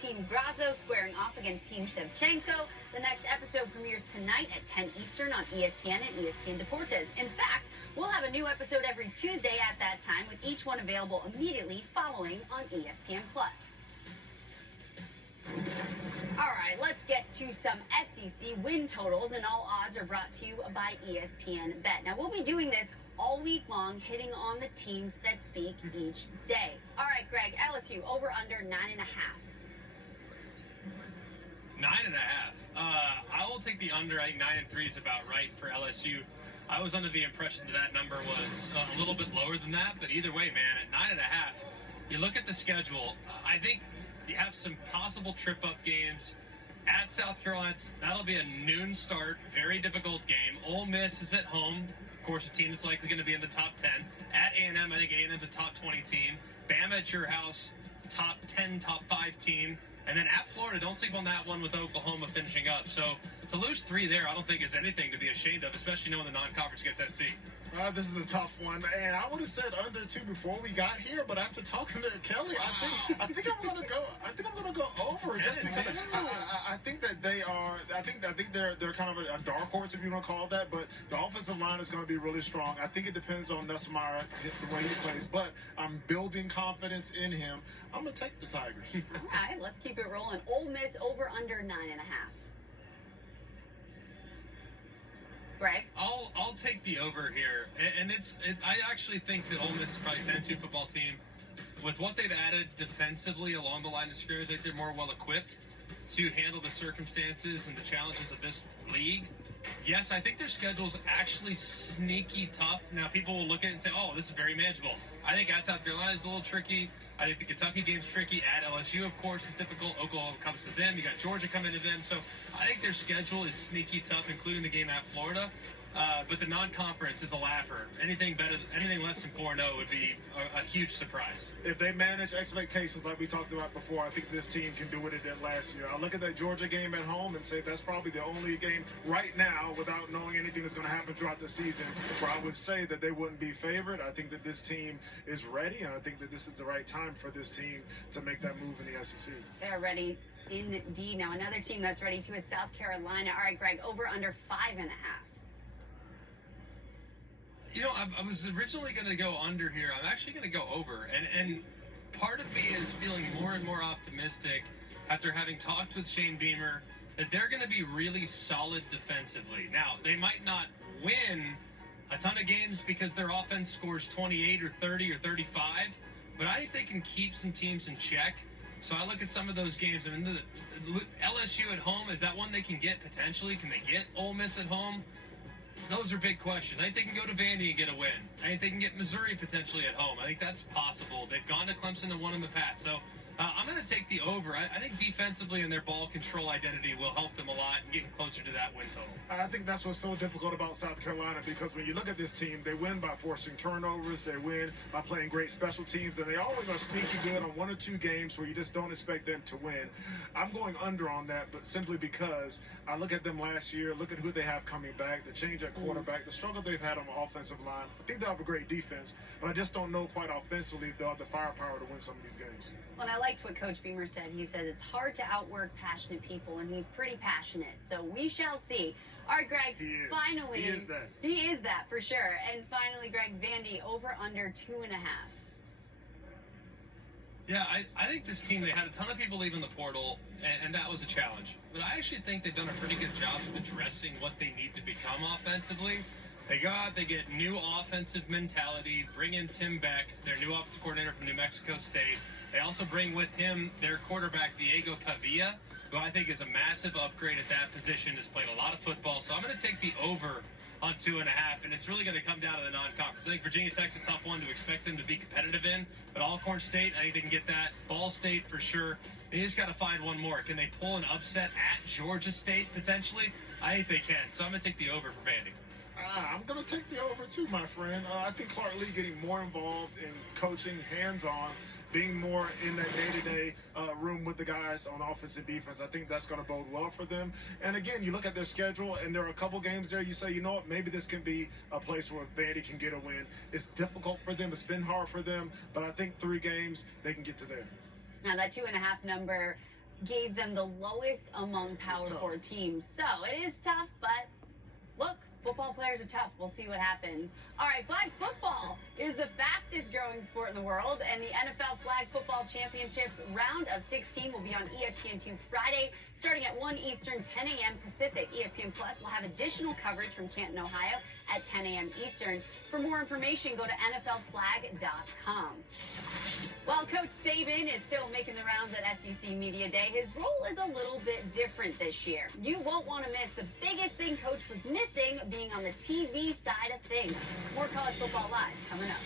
Team Brazo squaring off against Team Shevchenko. The next episode premieres tonight at 10 Eastern on ESPN and ESPN Deportes. In fact, we'll have a new episode every Tuesday at that time, with each one available immediately following on ESPN+. All right, let's get to some SEC win totals, and all odds are brought to you by ESPN Bet. Now, we'll be doing this all week long, hitting on the teams that speak each day. All right, Greg, LSU over under 9.5. 9.5. I will take the under. I think 9-3 is about right for LSU. I was under the impression that number was a little bit lower than that, but either way, man, at 9.5, you look at the schedule. I think you have some possible trip-up games at South Carolina. That'll be a noon start, very difficult game. Ole Miss is at home, of course, a team that's likely going to be in the top 10. At A&M, I think A&M's a top 20 team. Bama at your house, top 10, top 5 team. And then at Florida, don't sleep on that one with Oklahoma finishing up. So to lose 3 there, I don't think is anything to be ashamed of, especially knowing the non-conference gets SC. This is a tough one, and I would have said under 2 before we got here, but after talking to Kelly, I think I'm gonna go over. Just because I think that they are. I think they're kind of a dark horse, if you want to call it that. But the offensive line is going to be really strong. I think it depends on Nussmeier, the way he plays. But I'm building confidence in him. I'm gonna take the Tigers. All right, let's keep it rolling. Ole Miss over under 9.5. Greg? I'll take the over here, and I actually think that Ole Miss is probably a 10-2 football team. With what they've added defensively along the line of scrimmage, I think they're more well equipped to handle the circumstances and the challenges of this league. Yes, I think their schedule is actually sneaky tough. Now, people will look at it and say, "Oh, this is very manageable." I think at South Carolina is a little tricky. I think the Kentucky game's tricky. At LSU, of course, is difficult. Oklahoma comes to them. You got Georgia coming to them. So I think their schedule is sneaky tough, including the game at Florida. But the non-conference is a laugher. Anything less than 4-0 would be a huge surprise. If they manage expectations like we talked about before, I think this team can do what it did last year. I look at that Georgia game at home and say that's probably the only game right now, without knowing anything that's going to happen throughout the season, where I would say that they wouldn't be favored. I think that this team is ready, and I think that this is the right time for this team to make that move in the SEC. They're ready indeed. Now, another team that's ready too is South Carolina. All right, Greg, over under 5.5. You know, I was originally going to go under here. I'm actually going to go over. And part of me is feeling more and more optimistic after having talked with Shane Beamer that they're going to be really solid defensively. Now, they might not win a ton of games because their offense scores 28 or 30 or 35, but I think they can keep some teams in check. So I look at some of those games. I mean, the LSU at home, is that one they can get potentially? Can they get Ole Miss at home? Those are big questions. I think they can go to Vandy and get a win. I think they can get Missouri potentially at home. I think that's possible. They've gone to Clemson and won in the past. So I'm going to take the over. I think defensively and their ball control identity will help them a lot in getting closer to that win total. I think that's what's so difficult about South Carolina, because when you look at this team, they win by forcing turnovers, they win by playing great special teams, and they always are sneaky good on 1 or 2 games where you just don't expect them to win. I'm going under on that, but simply because I look at them last year, look at who they have coming back, the change at quarterback, the struggle they've had on the offensive line. I think they'll have a great defense, but I just don't know quite offensively if they'll have the firepower to win some of these games. Well, and I liked what Coach Beamer said. He said it's hard to outwork passionate people, and he's pretty passionate. So we shall see. All right, Greg, finally. He is that. He is that, for sure. And finally, Greg, Vandy, over under 2.5. Yeah, I think this team, they had a ton of people leaving the portal, and that was a challenge. But I actually think they've done a pretty good job of addressing what they need to become offensively. They go out, they get new offensive mentality, bring in Tim Beck, their new offensive coordinator from New Mexico State. They also bring with him their quarterback, Diego Pavia, who I think is a massive upgrade at that position, has played a lot of football. So I'm going to take the over on 2.5, and it's really going to come down to the non-conference. I think Virginia Tech's a tough one to expect them to be competitive in, but Alcorn State, I think they can get that. Ball State for sure. They just got to find one more. Can they pull an upset at Georgia State potentially? I think they can. So I'm going to take the over for Vandy. I'm going to take the over too, my friend. I think Clark Lee getting more involved in coaching, hands-on, being more in that day-to-day room with the guys on offense and defense. I think that's going to bode well for them. And again, you look at their schedule, and there are a couple games there you say, you know what, maybe this can be a place where Vandy can get a win. It's difficult for them. It's been hard for them. But I think 3 games, they can get to there. Now, that 2.5 number gave them the lowest among Power tough. 4 teams. So it is tough, but look, football players are tough. We'll see what happens. All right, flag football is the fastest growing sport in the world, and the NFL Flag Football Championships round of 16 will be on ESPN2 Friday, starting at 1 Eastern, 10 a.m. Pacific. ESPN Plus will have additional coverage from Canton, Ohio at 10 a.m. Eastern. For more information, go to NFLflag.com. While Coach Saban is still making the rounds at SEC Media Day, his role is a little bit different this year. You won't want to miss the biggest thing Coach was missing, being on the TV side of things. More College Football Live coming up.